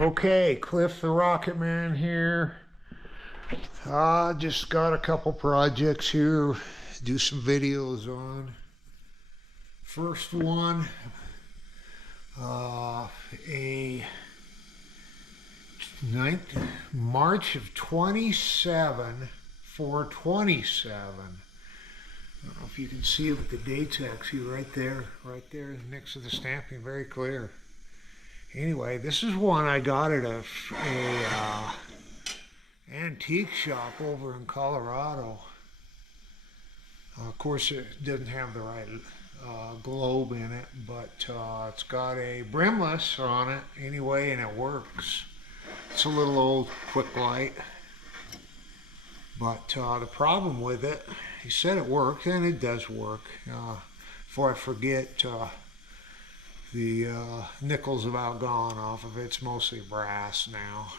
Okay, Cliff the Rocket Man here. Just got a couple projects here, do some videos on. First one, a March of 27 for 27. I don't know if you can see it, but the date's actually right there next to the stamping, very clear. Anyway, this is one I got at a antique shop over in Colorado. Of course, it doesn't have the right globe in it, but it's got a brimless on it anyway, and it works. It's a little old quick light, but the problem with it, he said it worked, and it does work. Before I forget, the nickel's about gone off of it. It's mostly brass now.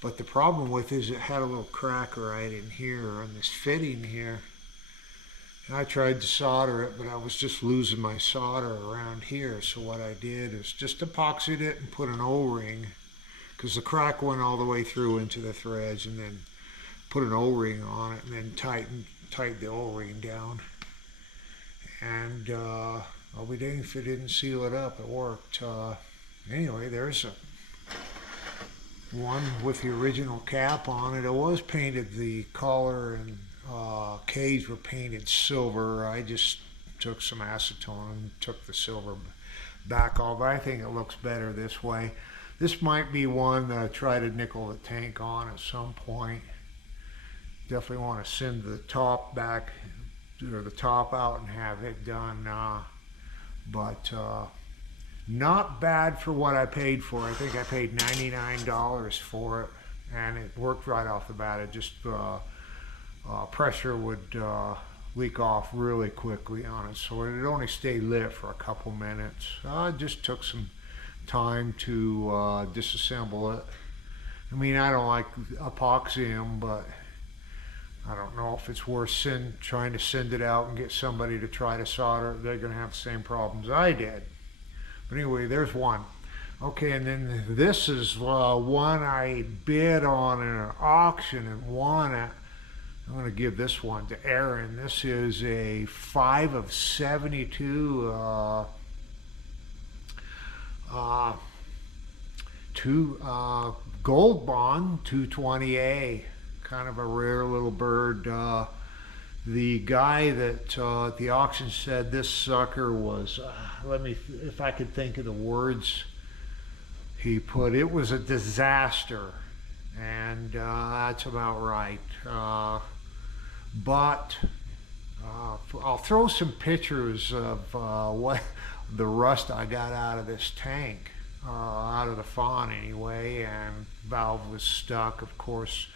But the problem with it is it had a little crack right in here on this fitting here. And I tried to solder it, but I was just losing my solder around here. So what I did is just epoxied it and put an O-ring, because the crack went all the way through into the threads, and then put an O-ring on it and then tightened the O-ring down. And I'll be danged if it didn't seal it up. It worked. Anyway, there's one with the original cap on it. It was painted, the collar and cage were painted silver. I just took some acetone and took the silver back off. I think it looks better this way. This might be one that I try to nickel the tank on at some point. Definitely want to send the top back, or the top out, and have it done. But not bad for what I paid for. I think I paid $99 for it, and it worked right off the bat. It just pressure would leak off really quickly on it, so it only stayed lit for a couple minutes. It just took some time to disassemble it. I mean, I don't like epoxy them, but I don't know if it's worth trying to send it out and get somebody to try to solder it. They're going to have the same problems I did. But anyway, there's one. Okay, and then this is one I bid on in an auction and won it. I'm going to give this one to Aaron. This is a 5 of 72 Gold Bond 220A. Kind of a rare little bird. The guy that at the auction said this sucker was, if I could think of the words he put, it was a disaster, and that's about right. But I'll throw some pictures of what the rust I got out of this tank, out of the fawn anyway, and valve was stuck, of course.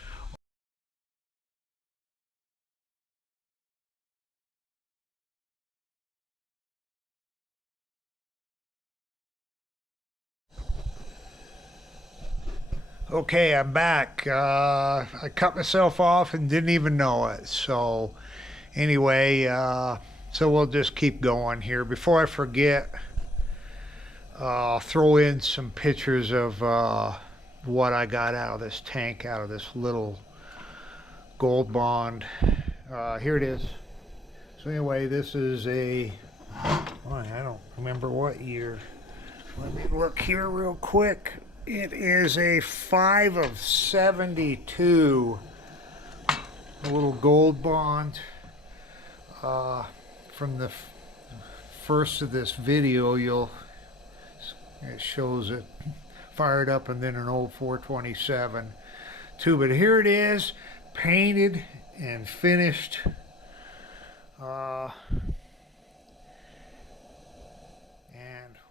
Okay, I'm back. I cut myself off and didn't even know it. So anyway, so we'll just keep going here. Before I forget, I'll throw in some pictures of what I got out of this tank, out of this little Gold Bond. Here it is. So anyway, this is I don't remember what year. Let me look here real quick. It is a 5 of 72, a little Gold Bond. From the first of this video, it shows it fired up, and then an old 427 too. But here it is, painted and finished. And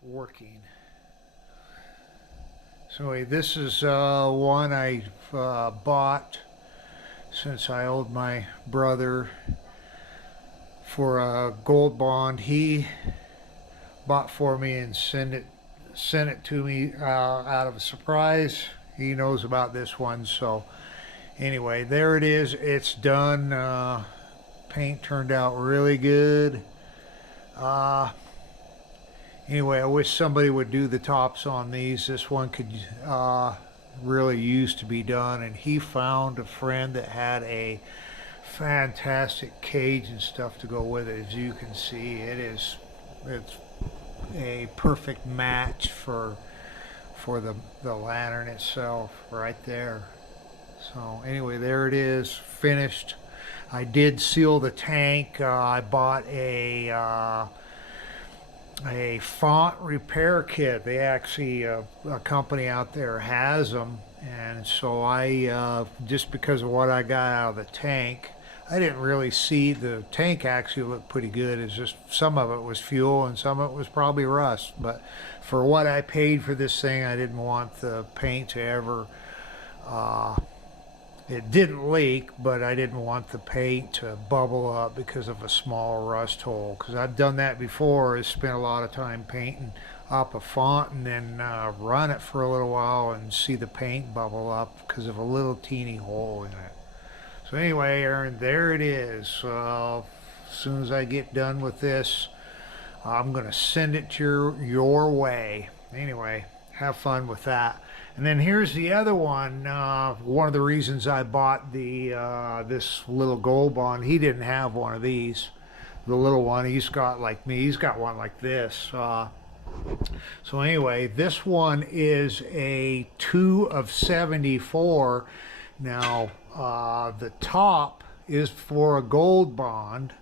working. So anyway, this is one I bought since I owed my brother for a Gold Bond. He bought for me and sent it to me out of a surprise. He knows about this one. So anyway, there it is. It's done. Paint turned out really good. Anyway, I wish somebody would do the tops on these. This one could really use to be done, and he found a friend that had a fantastic cage and stuff to go with it. As you can see, it's a perfect match for the lantern itself right there. So anyway, there it is, finished. I did seal the tank. I bought a font repair kit. They actually, a company out there has them, and so I just because of what I got out of the tank, I didn't really see the tank actually looked pretty good. It's just some of it was fuel and some of it was probably rust. But for what I paid for this thing, I didn't want the paint to ever. It didn't leak, but I didn't want the paint to bubble up because of a small rust hole. Because I've done that before. I spent a lot of time painting up a font and then run it for a little while and see the paint bubble up because of a little teeny hole in it. So anyway, Aaron, there it is. As soon as I get done with this, I'm going to send it to your way. Anyway, have fun with that. And then here's the other one. One of the reasons I bought this little Gold Bond, he didn't have one of these. The little one, he's got like me, he's got one like this. So anyway, this one is a 2 of 74. Now, the top is for a Gold Bond,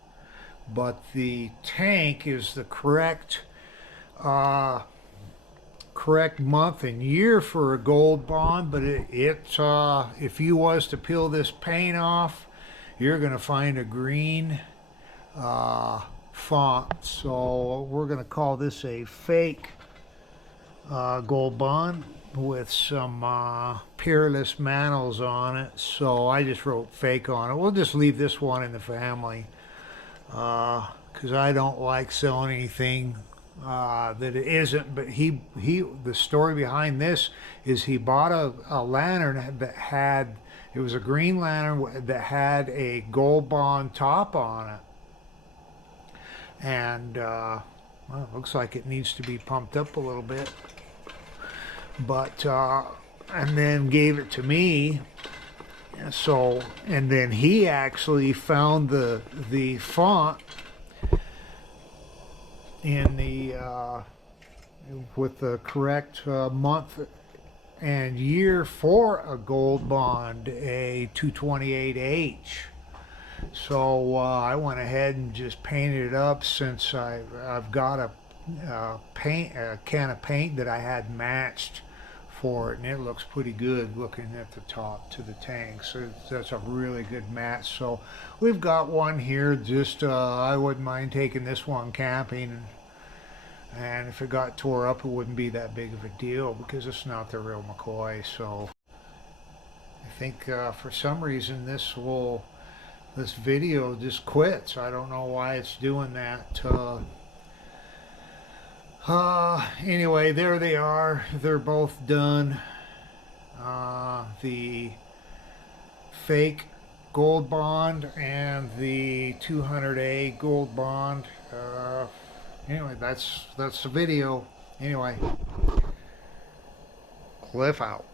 but the tank is the correct month and year for a Gold Bond. But if you was to peel this paint off, you're going to find a green font. So we're going to call this a fake Gold Bond with some Peerless Mantles on it. So I just wrote fake on it. We'll just leave this one in the family because I don't like selling anything that it isn't. But the story behind this is he bought a lantern that had, it was a green lantern that had a Gold Bond top on it, and well, it looks like it needs to be pumped up a little bit. But and then gave it to me. So, and then he actually found the font in the with the correct month and year for a Gold Bond, a 228H. So I went ahead and just painted it up, since I've got a can of paint that I had matched for it, and it looks pretty good looking at the top to the tank. So that's a really good match. So we've got one here. Just I wouldn't mind taking this one camping, and if it got tore up, it wouldn't be that big of a deal because it's not the real McCoy. So I think for some reason this video just quits. I don't know why it's doing that. Anyway, there they are. They're both done. The fake Gold Bond and the 200A Gold Bond. Anyway, that's the video. Anyway, Cliff out.